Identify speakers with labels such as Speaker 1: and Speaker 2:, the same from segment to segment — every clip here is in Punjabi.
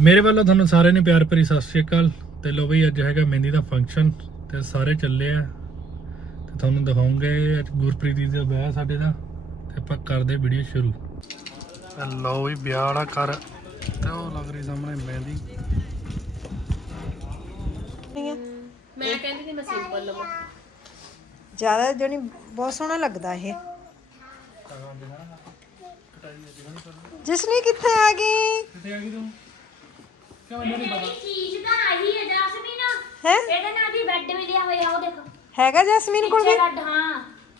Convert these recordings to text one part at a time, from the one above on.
Speaker 1: ਮੇਰੇ ਵੱਲੋਂ ਤੁਹਾਨੂੰ ਸਾਰਿਆਂ ਨੂੰ ਪਿਆਰ ਭਰੀ ਸਤਿ ਸ਼੍ਰੀ ਅਕਾਲ। ਤੇ ਲੋ ਬਈ ਅੱਜ ਹੈਗਾ ਮਹਿੰਦੀ ਦਾ ਫੰਕਸ਼ਨ ਤੇ ਸਾਰੇ ਚੱਲੇ ਆ ਤੇ ਤੁਹਾਨੂੰ ਦਿਖਾਉਂਗੇ ਅੱਜ ਗੁਰਪ੍ਰੀਤ ਦੀ ਦਾ ਵਿਆਹ ਸਾਡੇ ਦਾ ਤੇ ਆਪਾਂ ਕਰਦੇ ਵੀਡੀਓ ਸ਼ੁਰੂ। ਲੋ ਬਈ ਵਿਆਹ ਵਾਲਾ ਕਰ ਤੇ ਉਹ ਲੱਗ ਰਹੀ ਸਾਹਮਣੇ ਮਹਿੰਦੀ।
Speaker 2: ਮੈਂ ਕਹਿੰਦੀ ਸੀ ਮੈਂ ਸਿੰਪਲ ਲਵਾਂ
Speaker 3: ਜ਼ਿਆਦਾ ਜਣੀ ਬਹੁਤ ਸੋਹਣਾ ਲੱਗਦਾ ਇਹ। ਜਸਨੀ ਕਿੱਥੇ ਆ ਗਈ?
Speaker 1: ਕਿੱਥੇ ਆ ਗਈ ਤੂੰ? ਕਿਉਂ ਮੈਨੂੰ ਨਹੀਂ ਪਤਾ।
Speaker 4: ਚੀਜ਼ ਤਾਂ ਆਹੀ ਹੈ ਜੈਸਮੀਨ।
Speaker 3: ਹੈ
Speaker 4: ਇਹਦੇ ਨਾਲ ਵੀ ਬੈੱਡ ਮਿਲਿਆ ਹੋਇਆ ਉਹ ਦੇਖੋ
Speaker 3: ਹੈਗਾ ਜੈਸਮੀਨ ਕੋਲ ਵੀ?
Speaker 4: ਬੈੱਡ ਹਾਂ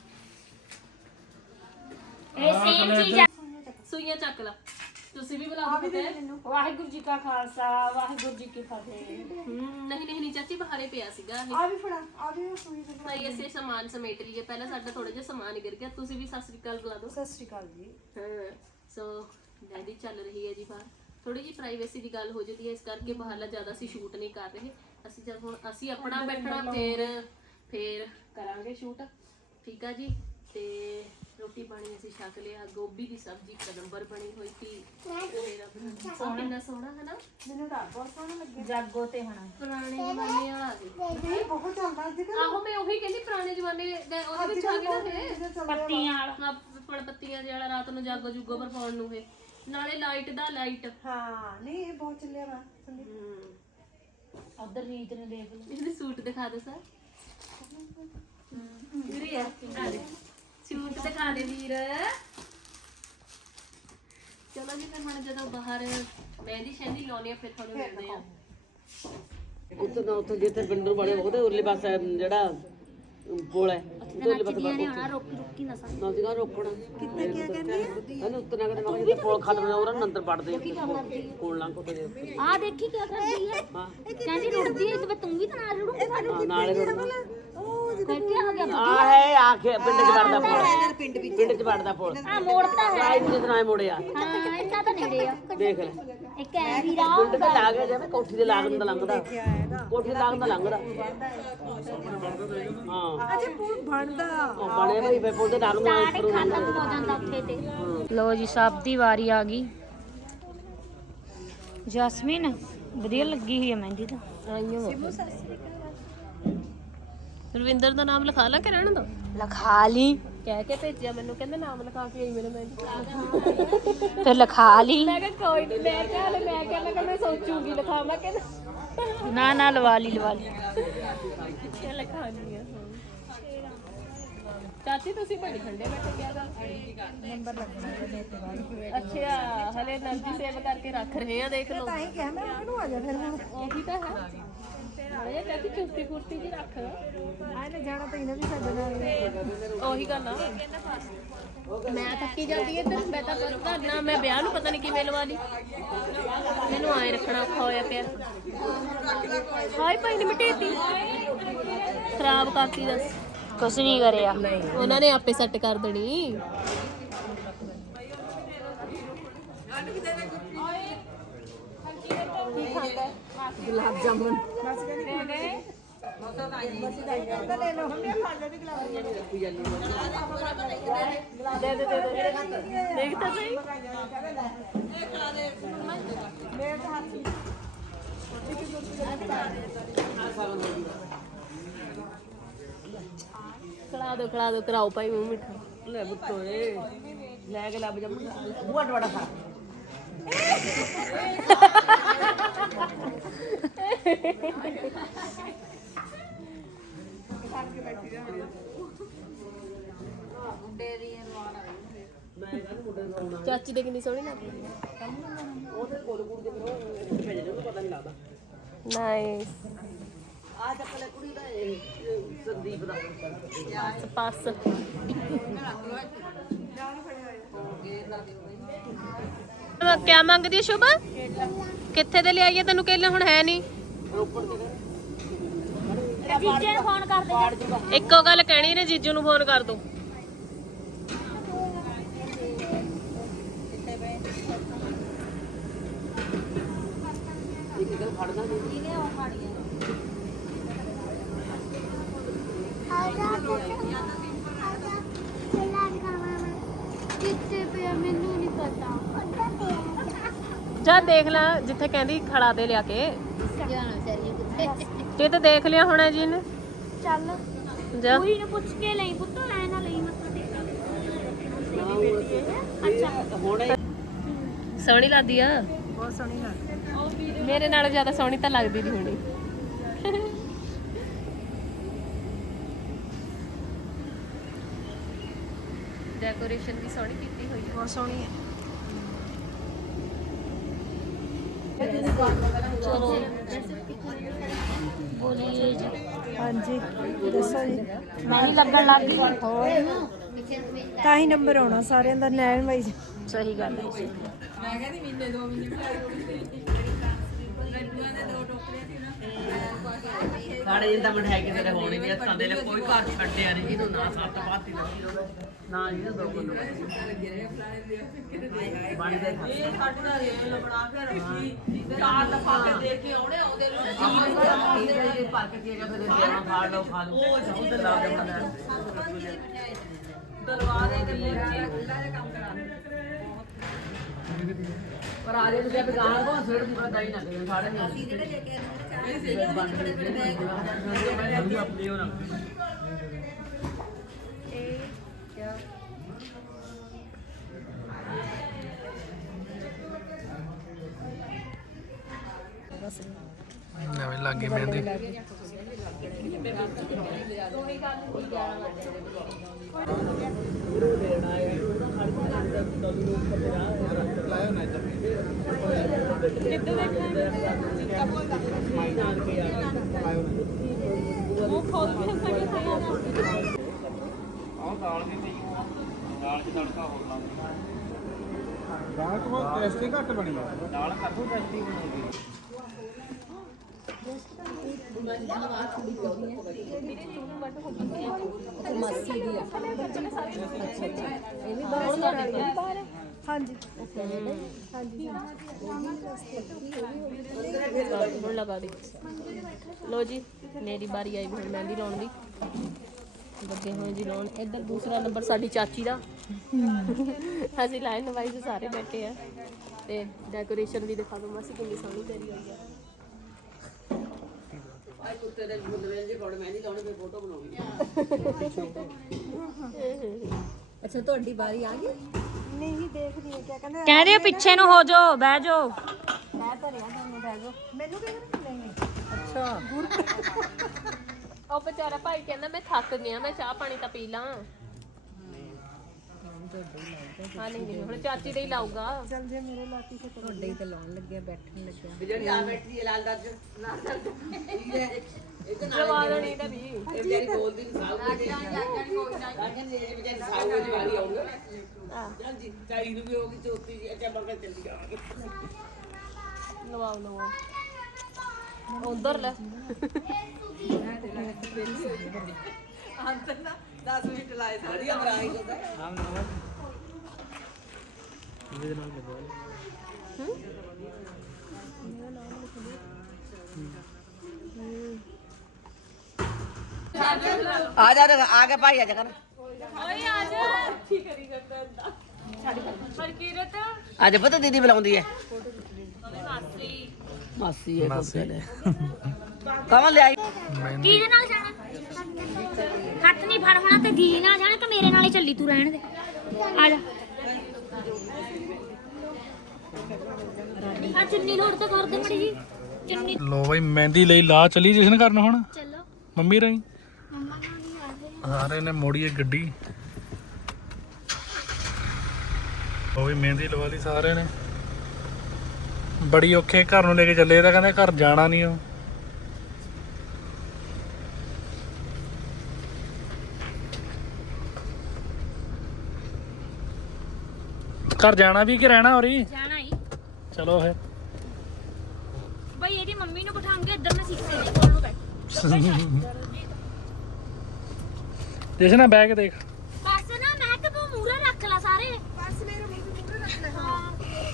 Speaker 4: ਇਹ ਸੇਮ ਚੀਜ਼ ਆ।
Speaker 2: ਸੂਈਆਂ ਚੱਕ ਲਾ ਤੁਸੀਂ ਵੀ ਬੁਲਾ ਦੋ
Speaker 4: ਵਾਹਿਗੁਰੂ ਜੀ ਕਾ ਖਾਲਸਾ ਵਾਹਿਗੁਰੂ ਜੀ ਕੀ ਫਤਿਹ।
Speaker 2: ਨਹੀਂ ਚਾਚੀ ਬਾਹਰੇ ਪਿਆ ਸੀਗਾ ਇਹ
Speaker 3: ਆ ਵੀ ਫੜਾ ਆ ਵੀ ਸੂਈ ਦੇ।
Speaker 2: ਭਾਈ ਅਸੀਂ ਸਮਾਨ ਸਮੇਟ ਲਈਏ ਪਹਿਲਾਂ ਸਾਡਾ ਥੋੜਾ ਜਿਹਾ ਸਮਾਨ ਗਿਰ ਗਿਆ। ਤੁਸੀਂ ਵੀ ਸਤਿ ਸ੍ਰੀ ਅਕਾਲ ਬੁਲਾ ਦਿਓ।
Speaker 3: ਸਤਿ ਸ਼੍ਰੀ ਅਕਾਲ ਜੀ।
Speaker 2: ਹਾਂ ਸੋ ਡੈਡੀ ਚੱਲ ਰਹੀ ਹੈ ਜੀ ਬਾਹਰ। ਥੋੜੀ ਜਿਹੀ ਪ੍ਰਾਈਵੇਸੀ ਦੀ ਗੱਲ ਹੋ ਜਾਂਦੀ ਹੈ ਇਸ ਕਰਕੇ ਬਾਹਰਲਾ ਜ਼ਿਆਦਾ ਅਸੀਂ ਸ਼ੂਟ ਨਹੀਂ ਕਰ ਰਹੇ। ਅਸੀਂ ਜਦ ਹੁਣ ਅਸੀਂ ਆਪਣਾ ਬੈਠਣਾ ਫੇਰ ਕਰਾਂਗੇ ਸ਼ੂਟ। ਠੀਕ ਆ ਜੀ। ਤੇ ਰੋਟੀ ਪਾਣੀ ਅਸੀਂ ਛਕ ਲਿਆ। ਗੋਭੀ ਦੀ ਸਬਜ਼ੀ ਇੱਕ ਨੰਬਰ ਬਣੀ ਹੋਈ ਸੀ। ਕਿੰਨਾ ਸੋਹਣਾ ਹੈ ਨਾ।
Speaker 3: ਮੈਨੂੰ ਤਾਂ ਬਹੁਤ ਸੋਹਣਾ ਲੱਗਿਆ।
Speaker 4: ਜਾਗੋ ਤੇ ਹੁਣ
Speaker 2: ਪੁਰਾਣੇ ਜ਼ਮਾਨੇ ਵਾਲਾ ਆ ਗਈ।
Speaker 3: ਇਹ ਬਹੁਤ ਚੱਲਦਾ ਅੱਜ ਕੱਲ੍ਹ।
Speaker 2: ਆਹੋ ਮੈਂ ਉਹੀ ਕਹਿੰਦੀ ਪੁਰਾਣੇ ਜ਼ਮਾਨੇ ਉਹਦੇ ਵਿੱਚ ਆ ਗਿਆ ਨਾ ਇਹ
Speaker 4: ਪੱਤੀਆਂ ਵਾਲਾ
Speaker 2: ਫਲ ਪੱਤੀਆਂ ਜਿਹੜਾ ਰਾਤ ਨੂੰ ਜਾਗੋ ਜੁਗੋ ਪਰ ਪਾਉਣ ਨੂੰ ਇਹ ਨਾਲੇ ਲਾਈਟ ਦਾ ਲਾਈਟ।
Speaker 3: ਹਾਂ ਨਹੀਂ ਇਹ ਬਹੁਤ ਚੱਲਿਆ ਵਾ
Speaker 4: ਉਧਰ ਰੀਤ ਨੇ ਦੇਖ ਲਓ।
Speaker 2: ਇਹਨੇ ਸੂਟ ਦਿਖਾ ਦੋ ਸਰ ਵੀਰੇ ਆ ਦੇ ਸੂਟ ਦਿਖਾ ਦੇ ਵੀਰ। ਚਲੋ ਜੀ ਫਿਰ ਹੁਣ ਜਦੋਂ ਬਾਹਰ ਮਹਿੰਦੀ ਸ਼ਹਿੰਦੀ ਲਾਉਣੀ ਆ ਫਿਰ ਤੁਹਾਨੂੰ ਮਿਲਦੇ ਆ।
Speaker 5: ਉੱਥੇ ਜਿੱਥੇ ਪਿੰਡਰ ਬਣੇ ਉਹਦੇ ਉਰਲੇ ਪਾਸੇ ਜਿਹੜਾ ਪੁਲ ਹੈ ਉਹਦੇ ਪਾਸੇ
Speaker 4: ਰੁੱਕੀ ਨਾ
Speaker 5: ਨਾ ਸੀਗਾ ਰੋਕਣਾ ਕਿੱਥੇ ਕੀ ਕਹਿੰਦੇ ਇਹਨੂੰ ਉੱਤੇ ਨਾ ਕਦੇ ਮੈਂ ਜਿੱਥੇ ਪੁਲ ਖਤਮ ਹੋ ਉਹਨਾਂ ਅੰਦਰ ਪੜਦੇ ਕੋਲ ਲੰਘ ਉੱਤੇ
Speaker 4: ਆ ਦੇਖੀ ਕੀ ਕਰਦੀ ਹੈ। ਕਹਿੰਦੀ ਰੁੱਟਦੀ ਹੈ ਤੇ ਤੂੰ ਵੀ ਤਾਂ ਨਾਲ ਰੁੜੂ।
Speaker 5: ਨਾਲੇ ਰੋਣਾ
Speaker 4: ਫਿਰ ਕੀ ਹੋ ਗਿਆ?
Speaker 5: ਆ ਹੈ ਆਖੇ ਪਿੰਡ ਚ ਵੜਦਾ ਪੁਲ ਪਿੰਡ ਚ ਵੜਦਾ ਪੁਲ
Speaker 4: ਆ ਮੋੜਤਾ ਹੈ।
Speaker 5: ਰਾਈ ਨੂੰ ਜਨਾ ਮੋੜਿਆ
Speaker 4: ਹਾਂ ਇੰਨਾ ਤਾਂ ਨੇੜੇ ਆ।
Speaker 5: ਦੇਖ ਲੈ
Speaker 4: ਇੱਕ ਐ ਵੀ ਰਾਹ
Speaker 5: ਪਿੰਡ ਤੇ ਲਾ ਗਿਆ ਜਿਵੇਂ ਕੋਠੀ ਦੇ ਲਾਗ ਨੂੰ ਲੰਘਦਾ ਕੋਠੀ ਦੇ ਲਾਗ ਨੂੰ ਲੰਘਦਾ ਹਾਂ
Speaker 3: ਅਜੇ ਪੁਲ ਬਣਦਾ
Speaker 5: ਉਹ ਬਣੇ ਭਾਈ ਵੇ ਪੁਲ ਦੇ ਲਾਗ ਨੂੰ ਆਏ
Speaker 4: ਸਟਾਰਟ ਖਤਮ ਹੋ ਜਾਂਦਾ ਉੱਥੇ ਤੇ। ਲੋ ਜੀ ਸਭ ਦੀ ਵਾਰੀ ਆ ਗਈ। ਜਸਮੀਨ ਵਧੀਆ ਲੱਗੀ ਹੋਈ ਹੈ ਮਹਿੰਦੀ ਤਾਂ।
Speaker 2: ਰਵਿੰਦਰ ਦਾ ਨਾਮ ਲਿਖਾ ਲਾ ਕੇ ਰਹਿਣ ਦੋ।
Speaker 4: ਲਿਖਾ ਲਈ
Speaker 2: ਕਹਿ ਕੇ ਭੇਜਿਆ ਮੈਨੂੰ ਕਹਿੰਦੇ ਨਾਮ ਲਿਖਾ ਕੇ ਆਈ ਮੇਰੇ ਮਹਿੰਦੀ।
Speaker 4: ਫਿਰ ਲਿਖਾ ਲਈ।
Speaker 2: ਮੈਂ ਕਿਹਾ ਕੋਈ ਨਹੀਂ ਮੈਂ ਕਿਹਾ ਮੈਂ ਸੋਚੂਗੀ ਲਿਖਾਵਾਂ ਕਿ
Speaker 4: ਨਾ ਲਵਾ ਲਈ
Speaker 2: ਕਿੱਥੇ ਲਿਖਾਣੀ ਆ। ਚਾਚੀ ਤੁਸੀਂ ਬੜੀ ਠੰਡੇ ਬੈਠੇ ਗਿਆ ਨੰਬਰ ਲੱਗਣਾ। ਅੱਛਾ ਹਲੇ ਨਰਜੀ ਸੇਵ ਕਰਕੇ ਰੱਖ ਰਹੇ ਆ ਦੇਖ ਲਓ।
Speaker 3: ਤਾਂ ਹੀ ਕਿਹਾ ਮੈਂ ਉਹਨੂੰ ਆ ਜਾ ਫਿਰ ਹੁਣ
Speaker 2: ਉਹੀ ਤਾਂ ਹੈ। ਇਹ ਚਾਚੀ ਚੁਸਤੀ ਫੁਰਤੀ ਜੀ ਰੱਖ।
Speaker 3: ਆਨੇ ਜਾਣਾ ਤਾਂ ਇਹਨਾਂ ਵੀ ਸਾਡੇ ਨਾਲ।
Speaker 2: ਉਹੀ ਗੱਲ ਆ। ਮੈਂ ਥੱਕੀ ਜਾਂਦੀ ਇੱਧਰ। ਮੈਂ ਤਾਂ ਪਤਾ ਨਾ ਮੈਂ ਵਿਆਹ ਨੂੰ ਪਤਾ ਨਹੀਂ ਕਿਵੇਂ ਲਵਾ ਲਈ। ਮੈਨੂੰ ਆਏ ਰੱਖਣਾ ਔਖਾ ਹੋਇਆ ਪਿਆ। ਹਾਈ ਭਾਈ ਨੇ ਮਿਟੇਤੀ ਖਰਾਬ ਕਰਤੀ ਦੱਸ।
Speaker 4: ਕੁਛ ਨਹੀਂ ਕਰਿਆ
Speaker 2: ਉਹਨਾਂ ਨੇ ਆਪੇ ਸੈੱਟ ਕਰ ਦੇਣੀ।
Speaker 3: ਗੁਲਾਬ ਜਾਮੁਨ
Speaker 2: ਦੇਖ ਤਾਂ ਸਹੀ। ਖਿਲਾ ਦੋ ਕਰਾਓ ਭਾਈ ਮੂੰਹ ਮਿੱਠਾ।
Speaker 5: ਲੈ ਬੁੱਤੋ ਏ ਲੈ ਕੇ ਲੱਭ ਜਾ ਬੂਆ ਟਵਾੜਾ ਖਾ
Speaker 2: ਚਾਚੀ ਦੇ ਕਿੰਨੀ ਸੋਹਣੀ ਲੱਗਦੀ।
Speaker 5: ਉਹਦੇ ਕੋਲ ਕੁੜੀ ਦੇ ਫਿਰ ਭੇਜਦੇ ਉਹਨੂੰ ਪਤਾ ਨਹੀਂ ਲੱਗਦਾ।
Speaker 2: ਨਾਈਸ
Speaker 5: ਆ ਚੱਕਲੇ ਕੁੜੀ ਦਾ ਇਹ ਸੰਦੀਪ ਦਾ
Speaker 2: ਪਾਸ ਕਿਆ ਮੰਗਦੀ ਸ਼ੁਭ? ਕਿੱਥੇ ਦੇ ਲਿਆਈਏ ਤੈਨੂੰ ਕੇਲੇ? ਹੁਣ ਹੈ ਨਹੀਂ।
Speaker 4: ਜੀਜੇ ਨੂੰ ਫੋਨ ਕਰ ਦੇ।
Speaker 2: ਇੱਕੋ ਗੱਲ ਕਹਿਣੀ ਨੇ ਜੀਜੂ ਨੂੰ ਫੋਨ ਕਰ ਦੋ।
Speaker 5: ਇੱਕ ਗੱਲ ਫੜਦਾ ਨਹੀਂ
Speaker 4: ਕਿੱਥੇ ਪਿਆ ਮੈਨੂੰ ਨਹੀਂ ਪਤਾ।
Speaker 2: ਜਾ ਦੇਖ ਲੈ ਜਿੱਥੇ ਕਹਿੰਦੀ ਖੜਾ ਦੇ ਲਿਆ ਕੇ
Speaker 4: ਜਾਣਾ ਵਿਚਾਰੀ
Speaker 2: ਤੇ ਤਾਂ ਦੇਖ ਲਿਆ ਹੋਣਾ ਜੀ ਨੇ
Speaker 4: ਚੱਲ
Speaker 2: ਜਾ
Speaker 4: ਕੋਈ ਨੂੰ ਪੁੱਛ ਕੇ ਲਈ ਪੁੱਤ ਐ ਨਾ ਲਈ ਮੱਥਾ ਟੇਕ ਅੱਛਾ
Speaker 5: ਹੁਣੇ
Speaker 2: ਸੋਹਣੀ ਲੱਗਦੀ ਆ
Speaker 3: ਬਹੁਤ ਸੋਹਣੀ ਲੱਗਦੀ।
Speaker 2: ਮੇਰੇ ਨਾਲੋਂ ਜ਼ਿਆਦਾ ਸੋਹਣੀ ਤਾਂ ਲੱਗਦੀ ਨਹੀਂ ਹੋਣੀ ਡੈਕੋਰੇਸ਼ਨ ਵੀ ਸੋਹਣੀ ਕੀਤੀ ਹੋਈ ਆ
Speaker 3: ਬਹੁਤ ਸੋਹਣੀ ਹੈ।
Speaker 4: ਬੋਲੀਏ ਜੀ
Speaker 3: ਹਾਂਜੀ ਦੱਸੋ ਜੀ।
Speaker 4: ਮੈਂ ਵੀ ਲੱਗਣ ਲੱਗ ਗਈ
Speaker 3: ਹੋਰ ਤਾਂ ਹੀ ਨੰਬਰ ਆਉਣਾ ਸਾਰਿਆਂ ਦਾ ਨੈਣ ਵਾਈਜ਼।
Speaker 2: ਸਹੀ ਗੱਲ ਹੈ
Speaker 5: ਸਾਡੇ ਜਿੰਦਾ ਮਠਾਈ ਕਿਸੇ ਦੇ ਹੋਣੀ ਨਹੀਂ ਹੱਥਾਂ ਦੇ ਲਈ ਕੋਈ ਘਰ ਛੱਡਿਆ ਨਹੀਂ ਜਿਹਨੂੰ ਨਾ ਸੱਤ ਪਾਤੀ ਲੱਗੀ ਹੋਵੇ ਨਾ ਜੀ ਦੋ ਕੋਲ ਬਣ ਗਏ ਇਹ ਸਾਡੇ ਦਾ ਰੇਲ ਬਣਾ ਕੇ ਰੱਖੀ ਚਾਰ ਲਫਾ ਕੇ ਦੇ ਕੇ ਆਉਣੇ ਆਉਂਦੇ ਨੂੰ ਇਹ ਭਰ ਕੇ ਕੀ ਫਿਰ ਦੇਣਾ ਖਾ ਲਓ ਉਹ ਉਧਰ ਲਾ ਦੇਣਾ ਦਰਵਾਜ਼ੇ ਦੇ ਲੈ ਕੰਮ ਕਰਾ ਪਰ ਆ ਜੇ ਤੁਸੀਂ ਆਪਣੇ ਗਾਂ ਕੋ ਸੇੜ ਦੀ ਪਤਾ ਹੀ ਨਾ ਕਰੇ ਸਾਡੇ ਨਹੀਂ ਅਸੀਂ ਜਿਹੜੇ ਲੈ ਕੇ ਆਉਂਦੇ ਬੰਦ ਕਰ ਦੇ ਮੈਂ ਆਪਣੀ ਹੋਣਾ
Speaker 1: ਨਵੇਂ ਲੱਗੇ ਮਹਿੰਦੀ
Speaker 6: ਦਾਲ ਤੋਂ ਟੇਸਟੀ ਘੱਟ ਬਣੀ ਆ ਦਾਲ ਕਾਹਤੋਂ ਟੇਸਟੀ ਬਣਾਉਂਦੀ
Speaker 3: ਹਾਂਜੀ
Speaker 2: ਹੁਣ ਲਗਾ ਦੇ ਲੋ ਜੀ ਮੇਰੀ ਵਾਰੀ ਆਈ ਹੁਣ ਮਹਿੰਦੀ ਲਾਉਣ ਦੀ ਲੱਗੇ ਹੋਏ ਜੀ ਲਾਉਣ ਇੱਧਰ ਦੂਸਰਾ ਨੰਬਰ ਸਾਡੀ ਚਾਚੀ ਦਾ ਅਸੀਂ ਲਾਈਨ ਵਾਈਜ਼ ਸਾਰੇ ਬੈਠੇ ਆ ਤੇ ਡੈਕੋਰੇਸ਼ਨ ਵੀ ਦਿਖਾ ਦੋ ਮਾਸੀ ਕਿੰਨੀ ਸੋਹਣੀ ਕਰੀ ਹੋਈ ਆ
Speaker 5: ਆਈ ਕੁੱਤੇ ਦੇ ਗੁੰਦਵੇਂ ਜੀ ਕੋਲ ਮਹਿੰਦੀ ਲਾਉਣੀ ਤੇ ਫੋਟੋ ਬਣਾਉਣੀ
Speaker 3: ਅੱਛਾ ਤੁਹਾਡੀ ਵਾਰੀ ਆ ਗਈ। ਨਹੀਂ ਦੇਖਦੀ ਹੈ ਕਿਆ ਕਹਿੰਦੇ
Speaker 4: ਕਹਿੰਦੇ ਪਿੱਛੇ ਨੂੰ ਹੋ ਜਾਓ ਬਹਿ ਜਾਓ
Speaker 3: ਮੈਂ ਧਰਿਆ ਤੁਹਾਨੂੰ ਬਹਿ ਜਾਓ ਮੈਨੂੰ ਕਹਿੰਦੇ ਨਹੀਂ ਅੱਛਾ
Speaker 2: ਉਹ ਵਿਚਾਰਾ ਭਾਈ ਕਹਿੰਦਾ ਮੈਂ ਥੱਕ ਗਿਆ ਮੈਂ ਚਾਹ ਪਾਣੀ ਤਾਂ ਪੀ ਲਾਂ ਹਾਂ ਨਹੀਂ ਹੁਣ ਚਾਚੀ ਦੇ ਹੀ ਲਾਊਗਾ
Speaker 3: ਚੱਲ ਜੇ ਮੇਰੇ ਲਾਤੀ ਸੇ ਤੁਹਾਡੇ ਹੀ ਤੇ ਲਾਉਣ ਲੱਗਿਆ ਬੈਠਣ ਲੱਗਿਆ
Speaker 5: ਵੀ ਜਿਹੜੀ ਆ ਬੈਠੀ ਹੈ ਲਾਲ ਦਰਜ ਲਾਲ ਦਰਜ ਇਹ ਤਾਂ
Speaker 2: ਲਵਾ ਦੇਣੀ ਇਹਦਾ ਵੀ
Speaker 5: ਇਹ ਮੇਰੀ ਬੋਲਦੀ ਨਹੀਂ ਸਾਲ ਕੋਈ ਕਹਿੰਦੇ ਇਹ ਵਿਚਾਰੀ ਸਾਲ ਦੀ ਵਾਰੀ ਆਉਗੀ ਚੱਲ ਜੀ ਚਾਈ ਨੂੰ ਵੀ ਹੋਗੀ ਚੌਥੀ ਜੀ ਅੱਛਾ ਮਗਰ ਚੱਲੀ ਜਾਵਾਂਗੇ
Speaker 2: ਲਵਾਓ ਲਵਾਓ ਉਧਰ ਲੈ
Speaker 5: ਅੰਦਰ ਨਾ 10 ਮਿੰਟ ਲਾਏ ਸਾਡੀ ਅਮਰਾਈ ਦਾ
Speaker 1: ਇਹਦੇ ਨਾਲ ਲੱਗਿਆ
Speaker 5: ਆ ਜਾ ਆ ਕੇ ਭਾਈ ਆ ਜਾ ਕਰ
Speaker 2: ਓਏ ਆ ਜਾ ਕੀ ਕਰੀ ਜਾਂਦਾ ਇੰਦਾ ਮਰਕੀਰਤ
Speaker 5: ਅੱਜ ਪਤਾ ਦੀਦੀ ਬੁਲਾਉਂਦੀ ਹੈ
Speaker 2: ਮਾਸੀ
Speaker 5: ਮਾਸੀ ਹੈ ਮਾਸੀ ਨੇ ਕਮਲ ਲਿਆਈ
Speaker 1: ਮਹਿੰਦੀ
Speaker 4: ਕਿਹਦੇ ਨਾਲ ਜਾਣਾ ਹੱਥ ਨਹੀਂ ਫੜ ਹੋਣਾ ਤੇ ਦੀਦੀ ਨਾਲ ਜਾਣਾ ਕਿ ਮੇਰੇ ਨਾਲ ਹੀ ਚੱਲੀ ਤੂੰ ਰਹਿਣ ਦੇ ਆ ਜਾ ਆ ਚੁੰਨੀ ਲੋੜ ਤੇ ਕਰ ਦੇ ਮੜੀ ਜੀ ਚੁੰਨੀ
Speaker 1: ਲੋ ਬਈ ਮਹਿੰਦੀ ਲਈ ਲਾ ਚਲੀ ਜਿਸ ਨੇ ਕਰਨ ਹੁਣ
Speaker 4: ਚਲੋ
Speaker 1: ਮੰਮੀ ਰਹੀ
Speaker 4: ਮੰਮਾ ਨਾਲ ਹੀ ਆ ਗਏ
Speaker 1: ਸਾਰੇ ਨੇ ਮੋੜੀਏ ਗੱਡੀ ਉਹ ਵੀ ਮਹਿੰਦੀ ਲਵਾ ਲਈ ਸਾਰਿਆਂ ਨੇ ਬੜੀ ਔਖੇ ਘਰ ਨੂੰ ਲੈ ਕੇ ਚੱਲੇ ਤਾਂ ਕਹਿੰਦੇ ਘਰ ਜਾਣਾ ਨਹੀਂ ਉਹ ਘਰ ਜਾਣਾ ਵੀ ਕਿ ਰਹਿਣਾ ਹੋਰੀ
Speaker 4: ਜਾਣਾ ਹੀ
Speaker 1: ਚਲੋ ਫਿਰ
Speaker 4: ਬਈ ਇਹਦੀ ਮੰਮੀ ਨੂੰ ਬਿਠਾਉਂਗੇ ਇੱਧਰ ਮੈਂ ਸਿੱਖੇ ਨਹੀਂ ਕੋਲ ਨੂੰ ਬੈਠ
Speaker 1: ਜਸ਼ਨ ਬੈਗ ਦੇਖ
Speaker 4: ਬਸ ਨਾ ਮੈਂ ਕਿ ਤੂੰ ਮੂਰੇ ਰੱਖ ਲੈ ਸਾਰੇ ਬਸ ਮੇਰੇ ਮੂਰੇ ਰੱਖ ਲੈ ਹਾਂ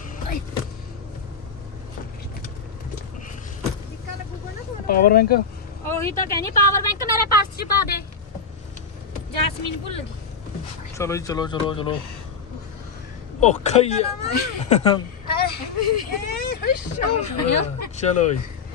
Speaker 4: ਟਿੱਕਾ ਲੱਗੂਗਾ ਨਾ ਤੁਹਾਨੂੰ
Speaker 1: ਪਾਵਰ ਬੈਂਕ
Speaker 4: ਉਹੀ ਤਾਂ ਕਹਿੰਦੀ ਪਾਵਰ ਬੈਂਕ ਮੇਰੇ ਪਰਸ 'ਚ ਪਾ ਦੇ ਜੈਸਮੀਨ ਭੁੱਲ ਗਈ
Speaker 1: ਚਲੋ ਜੀ ਚਲੋ ਚਲੋ ਚਲੋ ਔਖਾ ਹੀ ਹੈ ਚਲੋ ਜੀ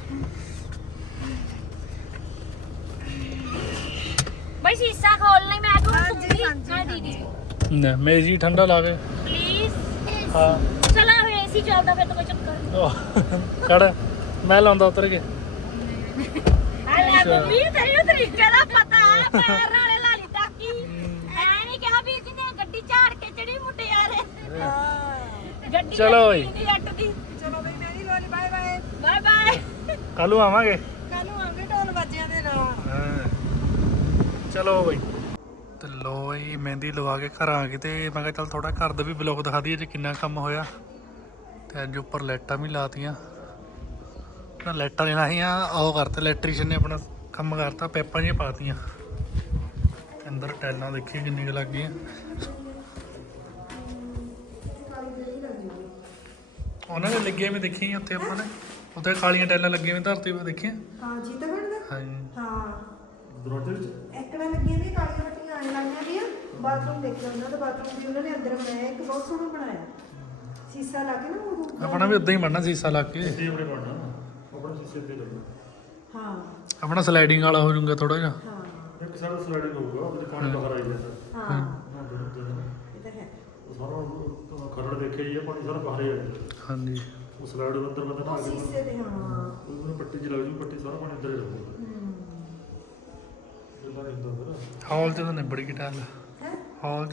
Speaker 4: ਬਈ ਸ਼ੀਸ਼ਾ ਖੋਲ ਲਈ ਮੈਂ ਤੁਹਾਨੂੰ ਹਾਂ ਦੀਦੀ
Speaker 1: ਨਾ ਮੇਜੀ ਠੰਡਾ ਲਾ ਦੇ
Speaker 4: ਪਲੀਜ਼
Speaker 1: ਹਾਂ
Speaker 4: ਚਲਾ ਹੋਏ ਏਸੀ ਚੱਲਦਾ ਫਿਰ ਤਾਂ ਕੋਈ ਚੱਕਰ ਨਹੀਂ
Speaker 1: ਕੜ ਮੈਂ ਲਾਉਂਦਾ ਉਤਰ ਕੇ
Speaker 4: ਆ ਲੈ ਮੰਮੀ ਤੈਨੂੰ ਤਰੀਕੇ ਦਾ ਪਤਾ ਪੈਰ ਨਾਲੇ ਲਾ ਲਈ ਤਾਕੀ ਐ ਨਹੀਂ ਕਿਹਾ ਵੀ ਜਿਹਨੇ ਗੱਡੀ ਝਾੜ ਕੇ ਚੜੀ ਮੁਟਿਆਰੇ ਗੱਡੀ
Speaker 1: ਚਲੋ ਬਈ।
Speaker 4: ਦੀ ਅੱਟ ਦੀ
Speaker 3: ਚਲੋ ਬਈ ਮੇਰੀ ਲੋਲੀ ਬਾਏ ਬਾਏ
Speaker 4: ਬਾਏ ਬਾਏ
Speaker 1: ਕੱਲੂ ਆਵਾਂਗੇ
Speaker 3: ਕੱਲ ਨੂੰ ਆਵਾਂਗੇ ਢੋਲ ਬੱਜਿਆਂ ਦੇ ਨਾਲ
Speaker 1: ਹਾਂ ਚਲੋ ਬਈ ਤੇ ਲੋ ਜੀ ਮਹਿੰਦੀ ਲਵਾ ਕੇ ਘਰ ਆ ਗਏ ਤੇ ਮੈਂ ਕਿਹਾ ਚੱਲ ਥੋੜਾ ਘਰ ਦਾ ਵੀ ਬਲੌਗ ਦਿਖਾ ਦਈਏ ਜੇ ਕਿੰਨਾ ਕੰਮ ਹੋਇਆ ਤੇ ਅੱਜ ਉੱਪਰ ਲਾਈਟਾਂ ਵੀ ਲਾਤੀਆਂ ਨਾ ਲਾਈਟਾਂ ਨਹੀਂ ਲਾਈਆਂ ਉਹ ਕਰਤੇ ਇਲੈਕਟ੍ਰੀਸ਼ੀਅਨ ਨੇ ਆਪਣਾ ਕੰਮ ਕਰਤਾ ਪੈਪਾਂ ਜਿਹੀਆਂ ਪਾਤੀਆਂ ਅੰਦਰ ਟੈਲਾਂ ਦੇਖੀ ਕਿੰਨੀ ਕੁ ਲੱਗ ਗਈਆਂ ਉਹਨਾਂ ਨੇ ਲੱਗੀਆਂ ਵੀ ਦੇਖੀਆਂ ਉੱਥੇ ਆਪਾਂ ਨੇ ਉੱਥੇ ਕਾਲੀਆਂ ਟੈਲਾਂ ਲੱਗੀਆਂ ਵੀ ਧਰਤੀ 'ਤੇ ਦੇਖੀਆਂ
Speaker 3: ਹਾਂ ਜੀ ਤਾਂ ਬਣਦਾ
Speaker 1: ਹਾਂਜੀ
Speaker 3: ਹਾਂ
Speaker 1: ਦਰਵਾਜ਼ੇ ਵਿੱਚ
Speaker 3: ਇੱਕ ਨਾਲ ਲੱਗੀਆਂ ਨੇ ਕਾਲੀਆਂ ਬੱਤੀਆਂ ਆਣ ਲੱਗੀਆਂ ਦੀਆਂ ਬਾਥਰੂਮ ਦੇਖਿਆ ਉਹਨਾਂ ਦਾ ਬਾਥਰੂਮ ਵੀ ਉਹਨਾਂ ਨੇ ਅੰਦਰ ਬਣਾਇਆ ਇੱਕ ਬਹੁਤ ਸੋਹਣਾ ਬਣਾਇਆ ਸੀਸਾ ਲਾ ਕੇ ਨਾ ਉਹ
Speaker 1: ਆਪਣਾ ਵੀ ਉਦਾਂ ਹੀ ਬਣਨਾ ਸੀਸਾ ਲਾ ਕੇ
Speaker 3: ਹਾਂ
Speaker 1: ਆਪਣਾ ਸਲਾਈਡਿੰਗ ਵਾਲਾ ਹੋ ਜਾਊਗਾ ਥੋੜਾ ਜਿਹਾ
Speaker 3: ਹਾਂ
Speaker 6: ਇੱਕ ਸਾਡਾ ਸਲਾਈਡਿੰਗ ਹੋਊਗਾ ਉਹਦੇ ਪਾਣੀ ਬਾਹਰ ਆਈ ਜਾਂਦਾ
Speaker 3: ਹਾਂ ਇਹ ਤਾਂ ਹੈ
Speaker 6: ਸਾਰਾ ਖਰੜ ਦੇਖਿਆ ਜੀ ਪਾਣੀ ਸਾਰਾ ਬਾਹਰ ਹੀ ਆ ਜਾਂਦਾ
Speaker 1: ਹਾਂਜੀ
Speaker 6: ਉਹ ਸਲਾਈਡ ਦੇ ਅੰਦਰ ਬੰਦਾ ਨਾ
Speaker 3: ਸੀਸੇ ਦੇ ਹਾਂ
Speaker 6: ਉਹਨੂੰ ਪੱਟੀ ਚ ਲੱਗ ਜੂ ਪੱਟੀ ਸਾਰਾ ਪਾਣੀ ਅੰਦਰ ਹੀ ਰਹੂਗਾ ਜਿੰਦਾ ਨਹੀਂ ਹੁੰਦਾ ਫਿਰ
Speaker 1: ਹਾਲ 'ਚ ਤਾਂ ਨਿਬੜ ਗਈ ਟੈਲ
Speaker 3: ਹੈ
Speaker 1: ਹਾਲ 'ਚ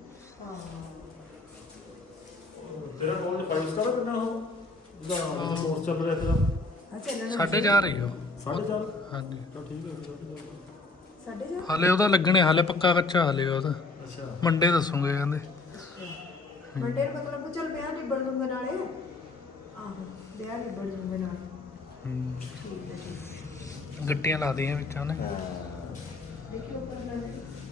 Speaker 6: ਤੇਰਾ ਕੋਲ 5 ਸਟਾਰ ਕਿੰਨਾ ਹੋ ਜਿਹਦਾ ਕੋਰਸ ਚੱਲ ਰਿਹਾ ਤੇਰਾ
Speaker 3: ਆ ਚੱਲਣਾ
Speaker 1: ਸਾਡੇ ਜਾ ਰਹੀ ਉਹ
Speaker 6: 4.5
Speaker 1: ਹਾਂਜੀ
Speaker 6: ਤਾਂ ਠੀਕ ਹੈ 4.5
Speaker 3: ਸਾਡੇ ਜਾ
Speaker 1: ਹਾਲੇ ਉਹਦਾ ਲੱਗਣੇ ਹਾਲੇ ਪੱਕਾ ਕੱਚਾ ਹਾਲੇ ਉਹਦਾ
Speaker 6: ਅੱਛਾ
Speaker 1: ਮੰਡੇ ਦੱਸੂਗੇ ਕਹਿੰਦੇ
Speaker 3: ਮੰਡੇ ਨੂੰ ਮਤਲਬ ਕਿ ਚੱਲ ਵਿਆਹ ਨਿਬੜ ਦੂੰਗਾ ਨਾਲੇ ਆਹੋ ਵਿਆਹ ਨਿਬੜ ਦੂੰਗਾ ਨਾਲੇ
Speaker 1: ਹੂੰ।
Speaker 3: ਠੀਕ ਹੈ ਠੀਕ
Speaker 1: ਗੱਟੀਆਂ ਲਾ ਦੀਆਂ ਵਿੱਚੋਂ ਨੇ
Speaker 3: ਦੇਖੀ ਉੱਪਰ ਨਾਲ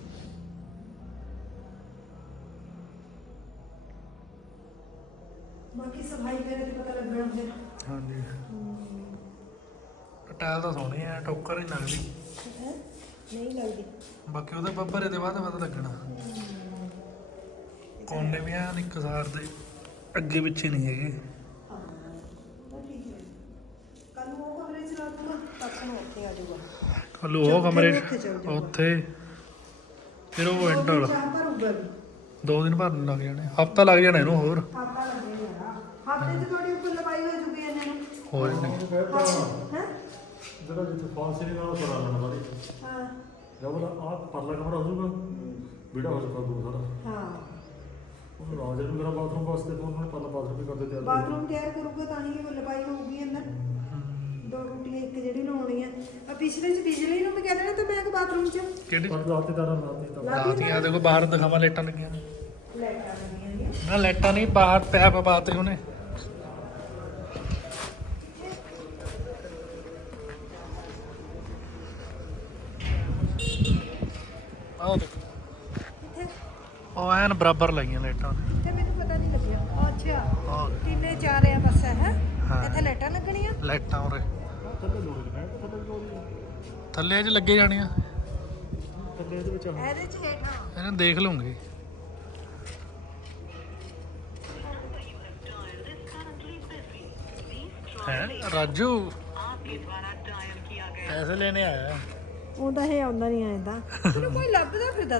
Speaker 3: ਬਾਕੀ ਸਫਾਈ ਕਰੇ ਤੇ ਪਤਾ ਲੱਗਣਾ ਫਿਰ
Speaker 1: ਹਾਂਜੀ ਟੈਲ ਤਾਂ ਸੋਹਣੀ ਆ ਟੋਕਰ ਹੀ ਲੱਗਦੀ
Speaker 3: ਹੈ ਨਹੀਂ ਲੱਗਦੀ
Speaker 1: ਬਾਕੀ ਉਹਦੇ ਬੱਬਰੇ ਦੇ ਬਾਅਦ ਪਤਾ ਲੱਗਣਾ ਕੋਨੇ ਵੀ ਆ ਨਿਕਸਾਰ ਦੇ ਅੱਗੇ ਪਿੱਛੇ ਨਹੀਂ ਹੈਗੇ
Speaker 3: ਹਾਂ ਉਹ ਠੀਕ ਹੈ ਕੱਲ ਨੂੰ ਉਹ ਕਮਰੇ ਚ ਲਾ ਦੂੰਗਾ ਪਾਪਾ ਨੂੰ ਉੱਥੇ ਆ ਜਾਊਗਾ
Speaker 1: ਕੱਲੂ ਉਹ ਕਮਰੇ 'ਚ
Speaker 3: ਉੱਥੇ ਚੱਲ ਜਾਊਗਾ।
Speaker 1: ਉੱਥੇ ਫਿਰ ਉਹ ਐਂਟਰ
Speaker 3: ਚਾਹ ਪਰ ਉੱਗਲ
Speaker 1: 2 ਦਿਨ ਭਰਨ ਲੱਗ ਜਾਣੇ ਹਫਤਾ ਲੱਗ ਜਾਣਾ ਇਹਨੂੰ ਹੋਰ
Speaker 3: ਪਾਪਾ ਲੱਗੇ ਯਾਰ ਹਫਤੇ ਚ ਤੁਹਾਡੀ ਉੱਪਰ ਲਪਾਈ ਹੋ ਜੂਗੀ ਇਹਨਾਂ ਨੂੰ
Speaker 1: ਹੋਰ ਨਹੀਂ
Speaker 3: ਹੈ
Speaker 6: ਜਿਹੜਾ ਜਿੱਥੇ ਫਾਲਸ ਨਹੀਂ ਨਾਲ ਕਰਾ ਲੈਣਾ ਸਾਰੀ
Speaker 3: ਹਾਂ
Speaker 6: ਜਦ ਆ ਪਰਲਾ ਕਮਰਾ ਹੋ ਜਾਊਗਾ ਵੀੜਾ ਹੋ ਜਾਊਗਾ ਦੂਰ ਸਾਰਾ
Speaker 3: ਹਾਂ
Speaker 6: ਉਹ ਰਾਜੇ ਨੂੰ ਮੇਰਾ ਬਾਥਰੂਮ ਵਾਸਤੇ ਤਾਂ ਉਹਨਾਂ ਨੇ ਪਰਲਾ ਬਾਥਰੂਮ ਵੀ ਕਰ ਦਿੱਤਾ
Speaker 3: ਬਾਥਰੂਮ ਤਿਆਰ ਕਰੂਗਾ ਤਾਂ ਹੀ ਉਹ ਲਪਾਈ ਹੋਊਗੀ ਅੰਦਰ 2 ਟੂਟੀਆਂ ਇੱਕ ਜਿਹੜੀ ਲਾਉਣੀ ਆ ਆ ਪਿਛਲੇ ਚ ਬਿਜਲੀ ਨੂੰ ਵੀ ਕਹਿ ਦੇਣਾ ਤਾਂ ਮੈਂ ਕਿ ਬਾਥਰੂਮ ਚ
Speaker 1: ਕਿਹੜੀ
Speaker 6: ਪਰ ਰਾਤੇ ਤਾਰਾਂ ਲਾਤੀ ਤਾਂ
Speaker 1: ਲਾਤੀਆਂ ਦੇਖੋ ਬਾਹਰ ਦਿਖਾਵਾਂ ਲਾਈਟਾਂ ਲੱਗੀਆਂ ਨੇ
Speaker 3: ਲਾਈਟਾਂ ਲੱਗੀਆਂ ਨੇ
Speaker 1: ਨਾ ਲਾਈਟਾਂ ਨਹੀਂ ਬਾਹਰ ਪੈਪ ਪਾਤੇ ਉਹਨੇ ਆਹ ਦੇਖੋ
Speaker 3: ਕਿੱਥੇ
Speaker 1: ਉਹ ਐਨ ਬਰਾਬਰ ਲਾਈਆਂ ਲਾਈਟਾਂ
Speaker 3: ਤੇ ਮੈਨੂੰ ਪਤਾ ਨਹੀਂ ਲੱਗਿਆ ਉਹ ਅੱਛਾ
Speaker 1: ਆਹ
Speaker 3: ਕਿੰਨੇ ਚਾਰ ਆ ਬਸ ਹੈ
Speaker 1: ਹਾਂ।
Speaker 3: ਇੱਥੇ ਲਾਈਟਾਂ ਲੱਗਣੀਆਂ
Speaker 1: ਲਾਈਟਾਂ ਉਰੇ
Speaker 6: ਥੱਲੇ ਲੋੜ ਨਹੀਂ ਥੱਲੇ ਲੋੜ ਨਹੀਂ
Speaker 1: ਥੱਲੇ 'ਚ ਲੱਗੇ ਜਾਣੀਆਂ
Speaker 6: ਥੱਲੇ ਇਹਦੇ ਵਿੱਚ
Speaker 3: ਇਹਦੇ ਚ ਹੇਠਾਂ
Speaker 1: ਇਹਨਾਂ ਦੇਖ ਲਵਾਂਗੇ ਹੈ ਰਾਜੂ ਪੈਸੇ ਲੈਣੇ ਆਇਆ
Speaker 3: ਉਹਦਾ ਇਹ ਆਉਂਦਾ ਨਹੀਂ ਆਇਂਦਾ ਤੈਨੂੰ ਕੋਈ ਲੱਭਦਾ ਫਿਰਦਾ